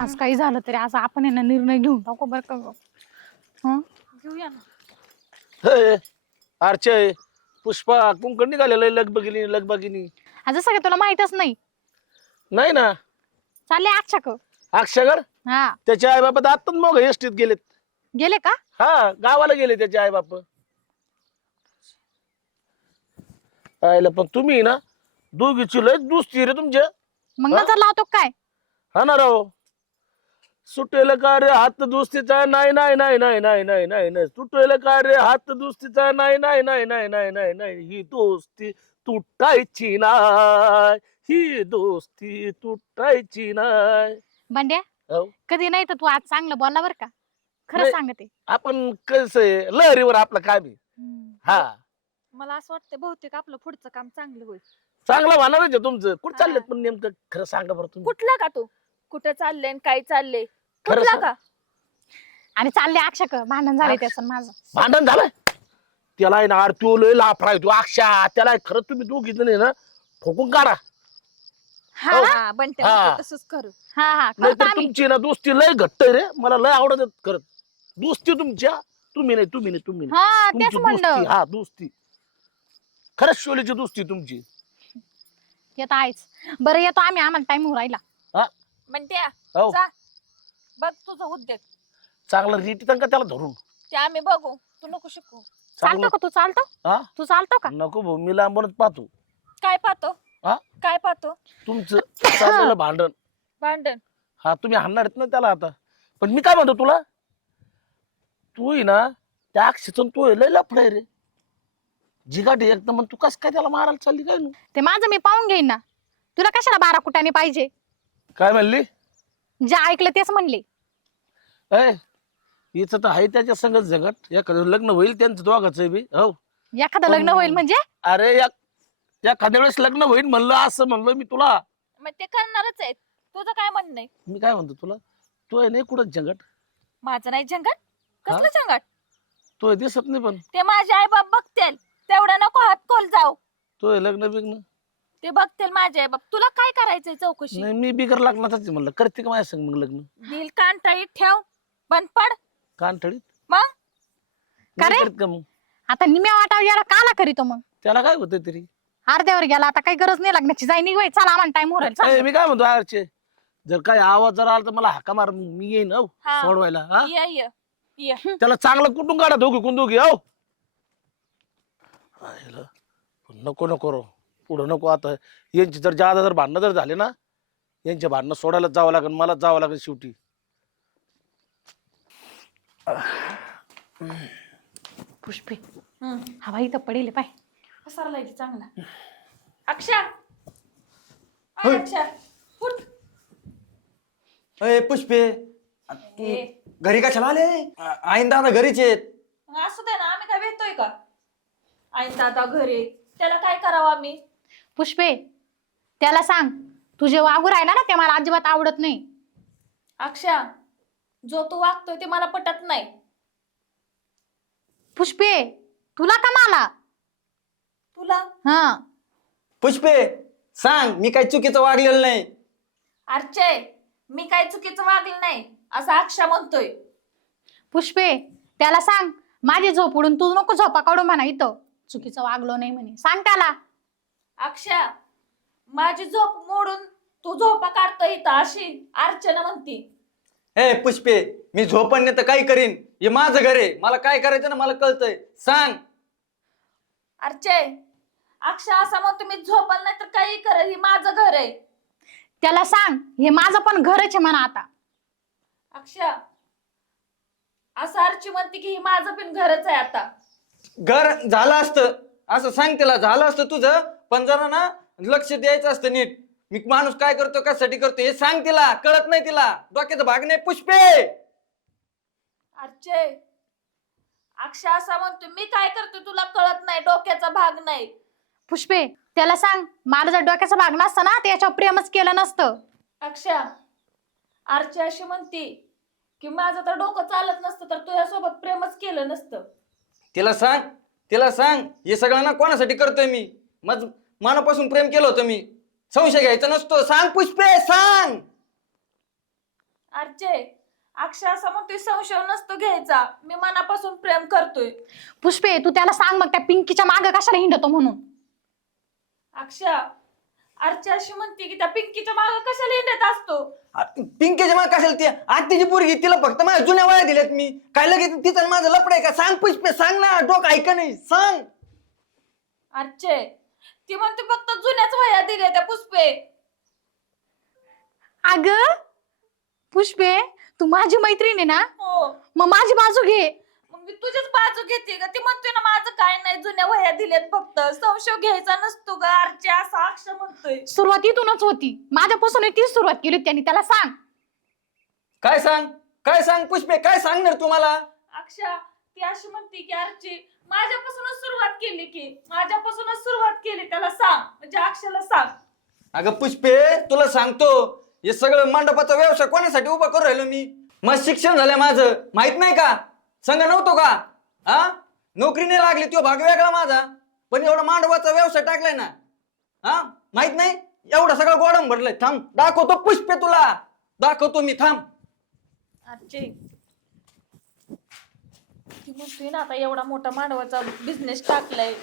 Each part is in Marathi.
आज काही झालं तरी आज आपण यांना निर्णय घेऊन टाकू बरं का ग. हं? घेऊया ना. हे अर्चय पुष्पा कुंकण निघालेलं आहे लगबगिनी आज जसं काय तुला माहितच नाही. नाही ना. चालले अक्षक. अक्षगर हा त्याचे आई बाप आत्ताच मग एसटीत गेलेत. गेले का? हा गावाला गेले त्याचे आई बाप. आयला पण तुम्ही ना दोघीची लय दुसती रे तुमच्या. मग हा? नजर लावतो काय? हा ना राव. सुटेल का रे हात दुसतीचा नाही नाही नाही नाही नाही नाही नाही नाही सुटेल का रे हात दुसतीचा नाही नाही नाही नाही नाही नाही नाही ही दोस्ती तुटायची नाही ही दोस्ती तुटायची नाही. बंड्या हो. कधी नाही तर तू आज चांगलं बोलला बर का. खरं नाही. सांगते. आपण कसं आहे लहरीवर आपलं काम आहे. हा मला असं वाटतं बहुतेक आपलं पुढचं काम चांगलं होईल. चांगलं होणारच आहे तुमचं. कुठं हा. चाललेत पण नेमकं खरं सांगा बरं तुम्ही. कुठला का तू? कुठं चाललंय काय चाललंय? खरं कुठला सांग. का? आणि चालले अक्षक भांडण झाले अक्ष- त्याचं माझं. भांडण झालंय त्याला आहे ना तो लय लाफडा आहे तो अक्षा त्याला खरं तुम्ही दोघी जण आहे ना ठोकून काढा. हा हो. ना? हा बंटे हा. म्हणतो तसंच करू. हा हा करतो नाहीतर आम्ही. तुमची ना दोस्ती लय घट्ट आहे रे मला लय आवडत करत दोस्ती तुमच्या तुम्ही नाही हा तुमची तेच म्हणलं. दोस्ती हा दोस्ती खरंच शोलेची दोस्ती तुमची. येत आहेच. बरं येतो आम्ही आम्हाला टाइम राहिला. म्हणते हो जा. बघ तुझं उद्योग चांगलं रीती का त्याला धरून ते आम्ही बघू. तू नको शिकू. चांगलं चालतो का तू चालतो? हा तू चालतो का? नको भाऊ मी लांबूनच पाहतो. काय पाहतो? हा? काय पाहतो? तुमचं चाललेलं भांडण. भांडण. हा तुम्ही हाणणार आहेत ना त्याला आता. पण मी काय म्हणतो तुला तू आहे ना त्या अक्षेतून तू आहे, लय लफडं आहे रे जिगाटी एकदम मग तू कस काय त्याला मारायला चालली काय नू ते माझं मी पाहून घेईन ना. तुला कशाला 12 कुटाने पाहिजे? काय म्हणली जे ऐकलं तेच म्हणले. अय हिचं तर आहे त्याच्या संगत जगत एखादं लग्न होईल त्यांचं दोघाचं बी हो. एखादं लग्न होईल म्हणजे? अरे एखाद्या वेळेस लग्न होईल म्हणलं असं म्हणलं मी तुला. मग ते करणारच आहे. तुझं काय म्हणणं आहे? मी काय म्हणतो तुला तो आहे नाही कुठं जगत माझं नाही झंगाट. कसलं झंगाट? तो आहे दिसत नाही पण ते माझे आई बाप बघतील. तेवढा नको हात खोल जाऊ. तो आहे लग्न बिग्न ते बघतील माझे आई बाप. तुला काय करायचंय चौकशी? नाही मी बिगर लग्नाचाच आहे म्हणलं करते का माझ्या संग मग लग्न दिल कान टाळीत ठेव. बंद पड. कानठळीत मग का रे? नाही करत का मग आता निम्या वाटावर याला काला करीतो मग? त्याला काय होतं तरी. अर्ध्यावर गेला आता काही गरज नाही लग्नाची. जाई निघवाय चला आम्हाला टाइम राहील. अय, मी काय म्हणतो आरचे जर काय आवाज जर आला तर मला हाका मार मी येईन हो हा. सोडवायला हा ये ये ये. त्याला चांगलं कुठून काढा दोघी हो आयला. नको नको रो पुढं नको आता यांची जर जादा जर भांडणं जर झाले ना यांचे भांडणं सोडायला जावं लागेल मलाच जावं लागेल शेवटी. पुष्पे हवा इथं पडेल पाय. पसरलाय की चांगला. अक्षा. अय, अक्षा उठ. अय पुष्पे तू ए. घरी कशाला आले आईन दादा घरीच आहेत. मग असू दे ना. आम्ही काय भेटतोय का? आई दादा घरी. त्याला काय करावं आम्ही? पुष्पे त्याला सांग तुझे वागू राहिला ना ते मला अजिबात आवडत नाही. अक्षा जो तू वागतोय ते मला पटत नाही. पुष्पे तुला का मला? तुला हा पुष्पे सांग मी काही चुकीचं वागलेलं नाही. अर्चय मी काय चुकीचं वागलं नाही असं अक्षा म्हणतोय. पुष्पे त्याला सांग माझी झोप उडून तू नको झोपा काढू म्हणा इथं. चुकीचं वागलो नाही म्हणे. सांग त्याला. अक्षा माझी झोप मोडून तू झोपा काढतोय इथं अशी अर्चना म्हणती. हे पुष्पे मी झोपण नाही तर काही करीन. हे माझं घर आहे मला काय करायचं ना मला कळतंय. सांग. अर्चय अक्षा असा म्हणतो मी झोपल नाही तर काही करेल. ही माझं घर आहे. त्याला सांग हे माझं पण घरच आहे म्हणा आता. अक्षा असं अर्ची म्हणते की ही माझं पण घरच आहे आता. घर झालं असतं असं सांग त्याला झालं असतं तुझं पण जरा ना लक्ष द्यायचं असतं नीट. मी माणूस काय करतो कशासाठी करतो हे सांग तिला. कळत नाही तिला डोक्याचा भाग नाही पुष्पे. अर्चय अक्षा असा म्हणतो मी काय करतो तुला कळत नाही. डोक्याचा भाग नाही. पुष्पे त्याला सांग मला जर डोक्याचा भाग नसता ना ते याच्यावर प्रेमच केलं नसतं. अक्षा अर्ची अशी म्हणती की माझं तर डोकं चालत नसतं तर तुझ्यासोबत प्रेमच केलं नसतं. तिला सांग हे सगळं ना कोणासाठी करतोय मी. मनापासून प्रेम केलं होतं मी. संशय घ्यायचा नसतो. सांग पुष्पे सांग. अर्चे, अक्षय असं म्हणतोय संशय नसतो घ्यायचा, मी मनापासून प्रेम करतोय. पुष्पे तू त्याला सांग मग त्या पिंकीच्या मागे कशाला हिंडतो म्हणून. अक्षय, अर्चे अशी म्हणते की त्या पिंकीच्या मागे कशाला हिंडत असतो. पिंकीच्या माग कशाला ती आत्तीची पोरगी, तिला फक्त माझ्या जुन्या वया दिल्यात मी. काय लगेच तिचं आणि माझं लपड आहे का? सांग पुष्पे, सांग ना, डोकं ऐका नाही, सांग. अर्चे, ती म्हणते फक्त जुन्याच वह्या दिल्या त्या पुष्पे. अग पुष्पे तू माझी मैत्रीण आहे ना, हो, मग माझी बाजू घे. मग मी तुझीच बाजू घेते का? ती म्हणतोय ना माझं काय नाही, जुन्या वह्या दिल्यात फक्त, संशय घ्यायचा नसतो ग अर्चे, असा अक्षय म्हणतोय. सुरुवात इथूनच होती, माझ्यापासून तीच सुरुवात केली होती त्यांनी. त्याला सांग. काय सांग, काय सांग पुष्पे, काय सांगणार तुम्हाला? अक्षय, ती अशी म्हणते की अर्चे माझ्यापासूनच सुरुवात केली, की माझ्यापासूनच सुरुवात केली, त्याला सांग, म्हणजे अक्षयला सांग. अगं पुष्पे, तुला सांगतो, हे सगळं मंडपाचा व्यवसाय कोणासाठी उभा करू राहिलो मी? मग शिक्षण झालंय माझं, माहित नाही का? संघ नव्हतो का? हा, नोकरी नाही लागली, तो भाग वेगळा माझा, पण एवढा मांडवाचा व्यवसाय टाकलाय ना, हा, माहित नाही? एवढं सगळं गोडम भरलंय. थांब, दाखवतो पुष्पे, तुला दाखवतो मी, थांब. अर्चे, ती म्हणतोय ना आता एवढा मोठा मांडवाचा बिझनेस टाकलाय.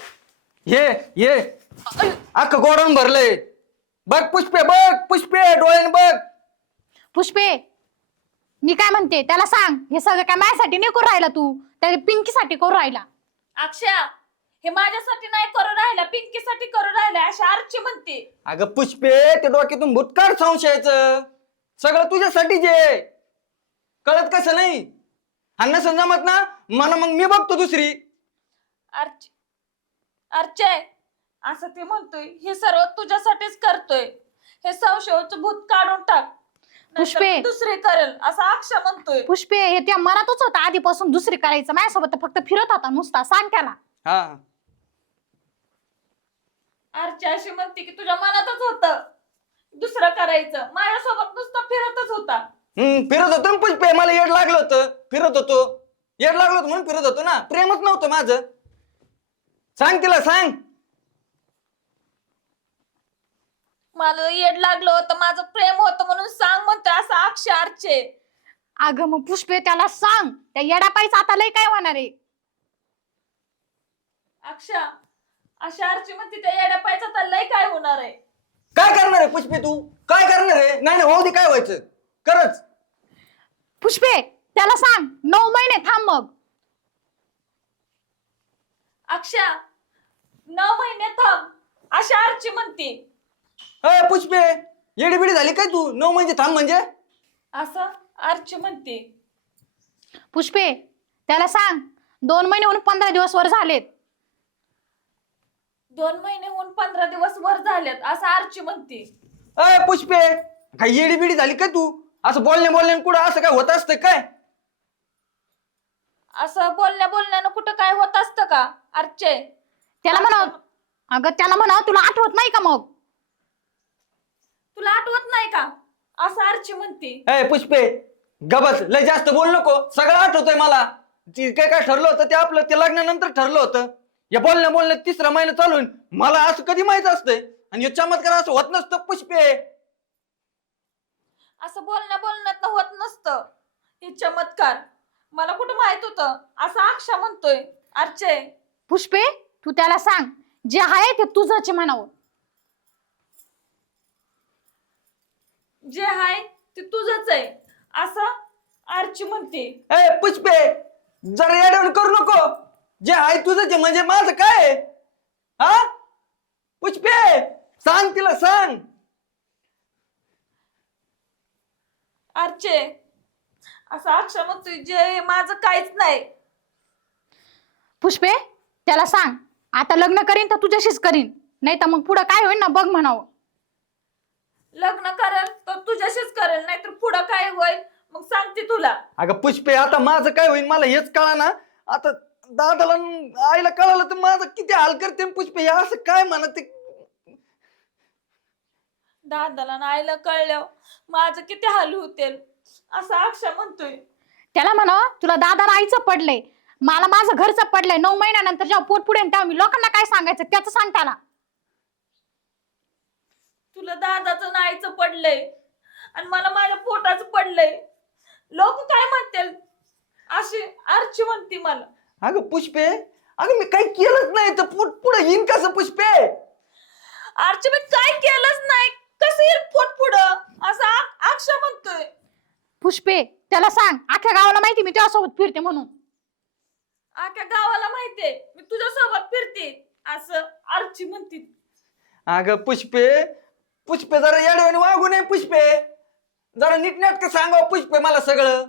ये अख्खं गोडम भरलंय. बघ पुष्पे, बघ पुष्पे, डोळ्याने बघ. पुष्पे मी काय म्हणते त्याला सांग, हे सगळं काय माझ्यासाठी नाही करू राहिला तू, त्या पिंकीसाठी करू राहिला. अक्षय, हे माझ्यासाठी नाही करू राहिला, पिंकीसाठी करू राहिला, अशी अर्ची म्हणते. अगं पुष्पे, ते डोक्यातून भूतकाळ संशयाचं, सगळं तुझ्यासाठी जे कळत कसं नाही? आणि नसेल जमत ना मला, मग मी बघतो दुसरी. अर्चे, अर्चे, असं ते म्हणतोय, हे सर्व तुझ्यासाठीच करतोय, हे संशयाचं भूत काढून टाक, नाहीतर पुष्पे. मी दुसरी करेल, असं अक्षय म्हणतोय. पुष्पे हे त्या मनातच होतं आधीपासून दुसरी करायचं, माझ्यासोबत तर फक्त फिरत होता नुसता. सांग त्याला. हा, अर्चे अशी म्हणते की तुझ्या मनातच होतं दुसरं करायचं, माझ्यासोबत नुसतं फिरतच होता. फिरत होतो ना पुष्पे, मला येड लागलं होतं, फिरत होतो, येड लागलं होतं म्हणून फिरत होतो ना, प्रेमच नव्हतं माझं. सांग तिला, सांग. मला येड लागलं होतं, माझं प्रेम होतं म्हणून सांग म्हणतोय, असं अक्षय अर्चे. अगं मग पुष्पे त्याला सांग, त्या येडापायचं आता लय काय होणार आहे. अक्षय, अशा अर्ची म्हणते त्या येड्या पायचा तर लय काय होणार आहे. काय करणार आहे पुष्पे तू? काय करणार आहे? नाही होऊ दे, काय व्हायचं करच. पुष्पे त्याला सांग 9 महिने थांब मग. अक्षय, 9 महिने थांब, अशा अर्ची म्हणते. अय पुष्पे, येडी बिडी झाली काय तू? 9 म्हणजे थांब म्हणजे? असं अर्ची म्हणते. पुष्पे त्याला सांग 2 महिने होऊन 15 दिवस वर झालेत. 2 महिने होऊन 15 दिवस वर झालेत, असं अर्ची म्हणते. अय पुष्पे, काय येडी बिडी झाली काय तू? असं बोलण्याने पुढं असं काय होत असतं काय? असं बोलण्यानं कुठं काय होत असतं का अर्चे? त्याला म्हणा, अगं त्याला म्हणा तुला आठवत नाही का मग? तुला आठवत नाही का? असं अर्ची म्हणते. अय पुष्पे, गबस, लय जास्त बोल नको, सगळं आठवतंय मला. ती काय काय ठरलं होतं ते आपलं, ते लग्नानंतर ठरलं होतं. या बोलण्यात 3रा महिना चालून मला असं कधी माहित असतंय, आणि हे चमत्कार असं होत नसतं पुष्पे. असं बोलण्यात होत नसतं हे चमत्कार, मला कुठं माहित होतं, असं अक्षय म्हणतोय. अर्चे, पुष्पे तू त्याला सांग जे आहे ते तुझंच म्हणावं. जे आहे ते तुझंच आहे, असं अर्ची म्हणते. ए पुष्पे, जरा येडवण करू नको. जे आहे तुझं ते म्हणजे माझं काय आहे? हा पुष्पे, सांग तिला, सांग. अर्चे, असं अक्षय म्हणतोय जे माझं काहीच नाही. पुष्पे त्याला सांग आता लग्न करीन तर तुझ्याशीच करीन, नाही तर मग पुढं काय होईल ना बघ म्हणावं. लग्न करेल तर तुझ्याशीच करेल, नाहीतर पुढं काय होईल मग सांगते तुला. अगं पुष्पे, आता माझं काय होईल मला हेच कळा ना. आता दादाला न आईला कळालं तर माझं किती हाल करते पुष्पे. हे असं काय म्हणत ते? दादाला ना आईला कळलं माझं किती हाल होतील, असं अक्षय म्हणतोय. त्याला म्हणा तुला दादा आईचं पडलंय, मला माझं घरचं पडलंय. 9 महिन्यानंतर जेव्हा पोट पुढेन तेव्हा मी लोकांना काय सांगायचं त्याचं सांग त्याला. तुला दादाचं नाहीचं पडलंय आणि मला माझ्या पोटाचं पडलंय, लोक काय म्हणतील अशी अर्ची म्हणती मला. अगं पुष्पे, अगं मी काही केलंच नाही तर पुढे येईन कसं पुष्पे? अर्ची मी काय केलंच नाही, कसं येईल पोट पुढं असं अक्षा म्हणतोय. पुष्पे त्याला सांग अख्ख्या गावाला माहिती मी तुझ्यासोबत फिरते म्हणून. अख्ख्या गावाला माहितीये मी तुझ्या सोबत फिरते असं अर्ची म्हणती. अगं पुष्पे, पुष्पे जरा येड्यावानी वागू नये पुष्पे, जरा नीटनेटकं सांगावं पुष्पे मला सगळं.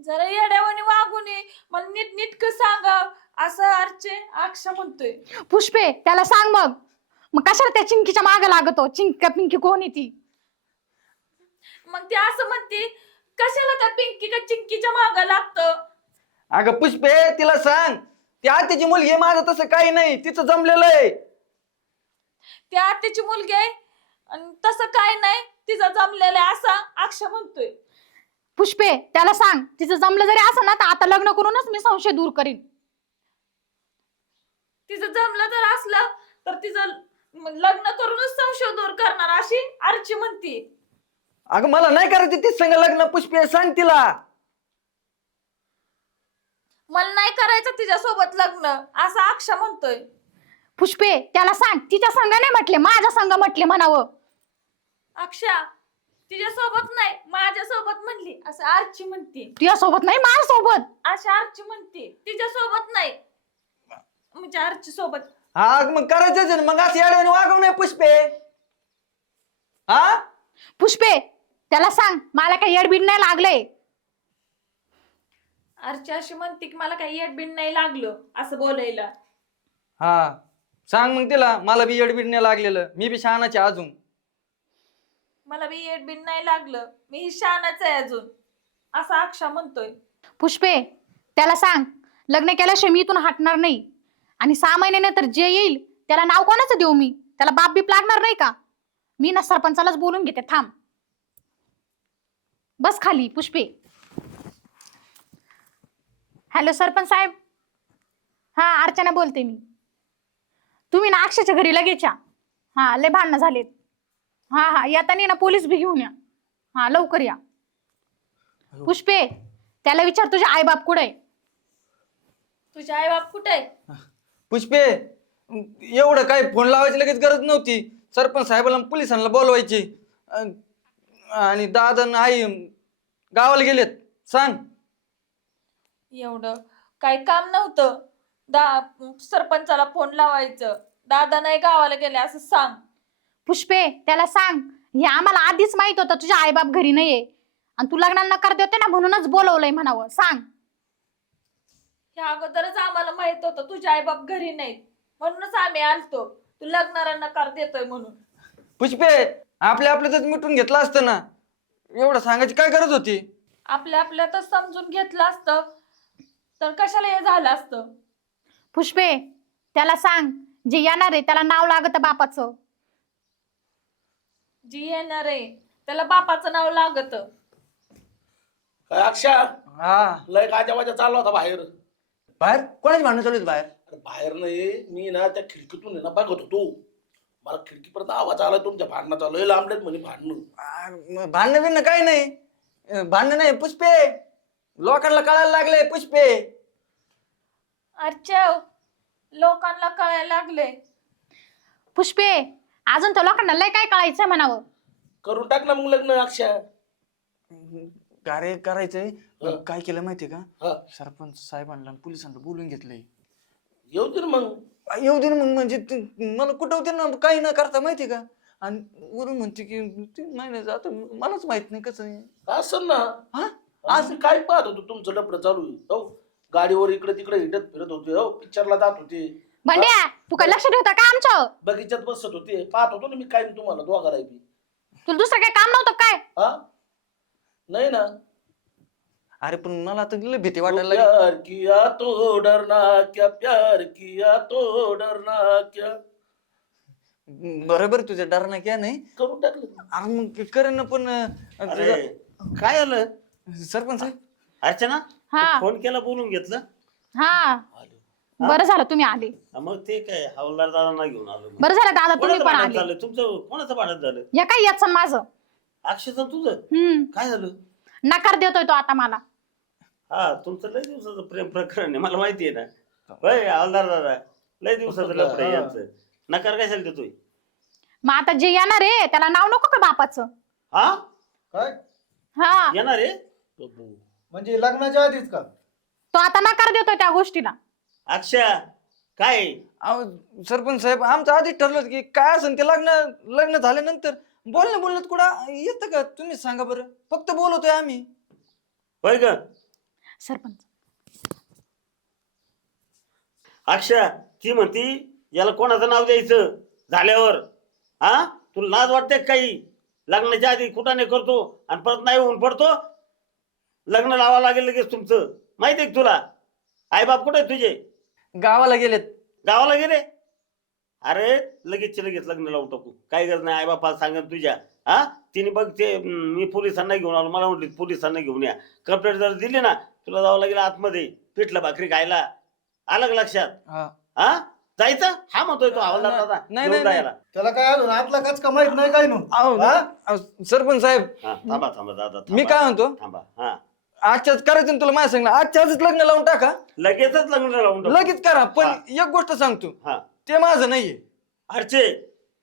जरा येड्यावानी वागू नये, मला नीट नीटकं सांगा असं अर्चे अक्षा म्हणतोय. पुष्पे त्याला सांग मग कशाला त्या चिंकीच्या मागे लागतो? चिंका पिंकी कोण आहे ती? मग ती असं म्हणते कशाला त्या पिंकी का चिंकीच्या मागं लागतं. अगं पुष्पे तिला सांग, ती आत्याची मुलगी आहे, माझं तसं काही नाही, तिचं जमलेलं आहे. त्या आत्याची मुलगी आहे आणि तसं काय नाही, तिचं जमलेलं आहे असं अक्षा म्हणतोय. पुष्पे त्याला सांग तिचं जमलं जरी असं ना तर आता लग्न करूनच मी संशय दूर करीन. तिचं जमलं जर असलं तर तिचं लग्न करूनच संशय दूर करणार अशी अर्ची म्हणते. अगं मला नाही करायचं तीच संग लग्न पुष्पे, सांग तिला. मला नाही करायचं तिच्यासोबत लग्न असं अक्षा म्हणतोय. पुष्पे त्याला सांग तिच्या संग नाही म्हटले, माझ्या संग म्हटले म्हणावं. अक्षा तिच्यासोबत नाही माझ्यासोबत म्हणली असं अर्ची म्हणते. तुझ्यासोबत नाही माझ्यासोबत. अशी अर्ची म्हणते, तिच्यासोबत नाही म्हणजे अर्ची सोबत. हा मग करायचंच आहे ना, मग असं येड्यावानी वागव नाही पुष्पे. हा पुष्पे त्याला सांग मला काही येडबीड नाही लागलंय. अर्ची अशी म्हणते की मला काही येडबीड नाही लागलं असं बोलायला. हा सांग मग तिला, मला बी येडबीड नाही लागलेलं, मी बी शहाणाचे अजून. मला बी येडबीड नाही लागलं, मी ही शहाणाच आहे अजून असं अक्षा म्हणतोय. पुष्पे त्याला सांग लग्न केल्याशिवाय मी इथून हटणार नाही. आणि 6 महिन्यानंतर जे येईल त्याला नाव कोणाचं देऊ मी? त्याला बाप बीप लागणार नाही का? मी ना सरपंचालाच बोलून घेते, थांब. बस खाली पुष्पे. हॅलो सरपंच साहेब. हा अर्चना बोलते मी. तुम्ही ना अक्षयच्या घरी लगेच या. हा लय भांडणं झालेत. हा येताना ना पोलीस बी घेऊन या. हा लवकर या. पुष्पे त्याला विचार तुझे आई बाप कुठे आहे? तुझे आई बाप कुठे आहे? पुष्पे एवढं काय फोन लावायची लगेच गरज नव्हती. सरपंच साहेबाला पोलिसांना बोलवायची. आणि दादा आणि आई गावाला गेलेत, सांग. एवढं काही काम नव्हतं. सरपंचाला फोन लावायचं, दादा नाही गावाला गेले असं सांग. पुष्पे त्याला सांग हे आम्हाला आधीच माहित होतं तुझ्या आई बाप घरी नाहीये आणि तू लग्नाला नकार देते ना म्हणूनच बोलवलंय म्हणावं, सांग. ह्या अगोदरच आम्हाला माहित होतं तुझे आई बाप घरी नाहीत म्हणूनच आम्ही आलतो, तू लग्नाला नकार देतोय म्हणून. पुष्पे आपल्यातच मिटून घेतलं असतं ना, एवढं सांगायची काय गरज होती? आपल्यातच समजून घेतलं असतं तर कशाला हे झालं असतं. पुष्पे त्याला सांग जे येणार आहे त्याला नाव लागत बापाचं. जी येणार आहे त्याला बापाचं नाव लागत. काय अक्षा हा लय गाजा वाजा चालला होता बाहेर. बाहेर कोणाची भांडणं चालू आहेत बाहेर? अरे बाहेर नाही, मी ना त्या खिडकीतून आहे ना बघत होतो. मला खिडकीपर्यंत आवाज आला तुमच्या भांडणाचा. लय लांबलेत म्हणे भांडणं. भांडणं बिणणं काय नाही, भांडणं नाही पुष्पे, लोकांना कळायला लागले पुष्पे. अच्छा लोकांना कळायला लागले. पुष्पे अजून तर लोकांना लय काय कळायचं म्हणावं. करून टाक ना मग लग्न अक्षा. कार्य करायचंय. काय केलं माहितीये का, हा सरपंच साहेबांना पोलिसांना बोलून घेतलंय. येऊ दे ना मग. येऊ दे ना मग, म्हणजे मला कुठं होते ना काही न करता माहितीये का. आणि वरून म्हणते की 3 महिन्याचं आता मलाच माहित नाही कसं आहे. असं ना. हा असं काय पाहत होतो तुमचं लपडं चालू आहे? हो गाडीवर इकडे तिकडे हिंडत फिरत होते, हो पिक्चरला जात होते, भांड्या तू काय लक्ष ठेवता का आमचं? बगीच्यात बसत होते, पाहत होतो ना मी काय तुम्हाला दोघाला बी. तुला दुसरं काय काम नव्हतं काय? हा नाही ना. अरे पण मला आता लय भीती वाटायला लागली. प्यार किया तो डरना क्या, प्यार किया तो डरना क्या. बरोबर तुझ्या डरणं क्या नाही. करून टाकलं. अरे मग करेन ना पण अरे काय आलं सरपंच साहेब. अर्चना हा फोन केला बोलून घेतलं. हा बरं झालं तुम्ही आले. मग ते काय हवालदार दादांना घेऊन आलो मी. बरं झालं दादा तुम्ही कोणाचं पण भांडण आले. झालं तुमचं? कोणाचं भांडण झालं? या काय याच माझं अक्षयचं तुझं हम्म. काय झालं? नकार देतोय तो आता मला. हा तुमचं लय दिवसाचं प्रेम प्रकरण आहे मला माहिती आहे ना. होय हवालदार दादा, लय दिवसाचं लफड आहे यांचं. नकार कशाला देतोय? मग आता जे येणार आहे त्याला नाव नको का बापाचं? हा काय हा, येणार आहे? म्हणजे लग्नाच्या आधीच का? तो आता नकार देतोय त्या गोष्टीला. अक्षय काय? अहो सरपंच साहेब आमचं आधीच ठरलं होतं की काय असेल ते लग्न झाल्यानंतर बोलण्यात कुठं येतं का? तुम्ही सांगा बरं. फक्त बोलवतोय आम्ही. होय ग सरपंच अक्षय, ती म्हणती याला कोणाचं नाव द्यायचं झाल्यावर? हा तुला लाज वाटते का काही? लग्नाच्या आधी कुठाने करतो आणि परत नाही होऊन पडतो. लग्न लावावं लागेल लगेच तुमचं. माहिती आहे का तुला? आई बाप कुठे आहेत तुझे? गावाला गेलेत. गावाला गेले? अरे लगेच लग्न लावून टाकू. काही गरज नाही. आई बापाला सांगेन तुझ्या. हा तिने बघ ते मी पोलिसांना घेऊन आलो. मला म्हटली पोलिसांना घेऊन या. कंप्लेंट जर दिली ना तुला जावं लागेल आतमध्ये पिठलं भाकरी खायला. आलं का लक्षात? हा. हा जायचं? हा म्हणतोय तो हवालदार दादा. नाही, घेऊन नाही. जायला. त्याला काय अजून आतला कच का माहित नाही काय नु? अहो, हा? अहो, सरपंच साहेब हा, थांबा दादा मी काय म्हणतो थांबा. हा आजच्याच करायचं ना तुला माझ्या सांगलं आजच्या आजच लग्न लावून टाका. लगेचच लग्न लावून टाकू. लगेच करा पण हा. एक गोष्ट सांगतो हा ते माझं नाहीये. अर्चे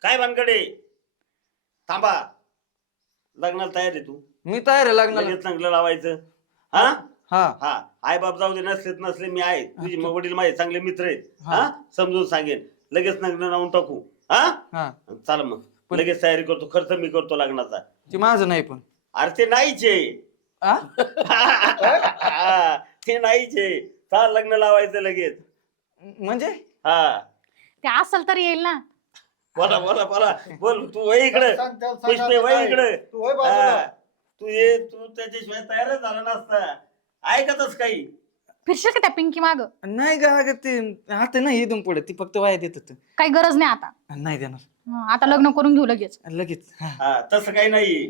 काय भानगडे? थांबा. लग्नाला तयार आहे तू? मी तयार आहे लग्नाला. लगेच लग्न लावायचं? हा हा हा आई बाप जाऊ दे नसले मी आहे. तुझी वडील माझे चांगले मित्र आहेत. हा. हा समजून सांगेन. लगेच लग्न लावून टाकू. हा हा चाल मग लगेच तयारी करतो. खर्च मी करतो लग्नाचा. ते माझं नाही पण अरे ते नाहीच आहे. आ? हा, ते नाहीच आहे. चाल लग्न लावायचं लगेच. म्हणजे हा ते असल तर येईल ना. बोला बोल. तू वय इकडे. सांग, त्याला सांग पुष्पे आता वय काय. इकडे. तू वय बाजूला. हा. तू त्याच्याशिवाय तयारच झाला नसता. ऐकतच काही. फिरशील का त्या पिंकी माग? नाही का अगं ते आता नाही इथून पुढे ती फक्त वाया देत होतं. काही गरज नाही आता. नाही देणार आता लग्न करून घेऊ लगेच. लगेच. हा. हा तसं काही नाही.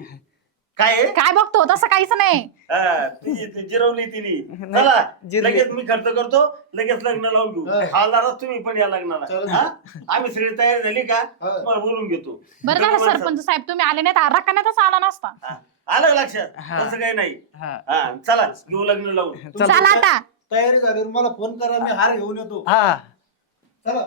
काय आहे? काय बघतो तसं काहीच नाही. हा, ती जिरवली तिने. नाही, चला जिरली. लगेच मी खर्च करतो. लगेच लग्न लावून घेऊ. हा. हालदारच तुम्ही पण या लग्नाला. चालेल. हा? आम्ही सगळी तयारी झाली का हा. तुम्हाला बोलून घेतो. बरं झालं सरपंच साहेब तुम्ही आले नाही तर रकान्यातच आला नसता. हा. आलं का लक्षात? हा. तसं काही नाही. हा. हा चला घेऊ लग्न लावून. चला आता. तयारी झाल्यावर मला फोन करा मी हार घेऊन येतो. हा चला.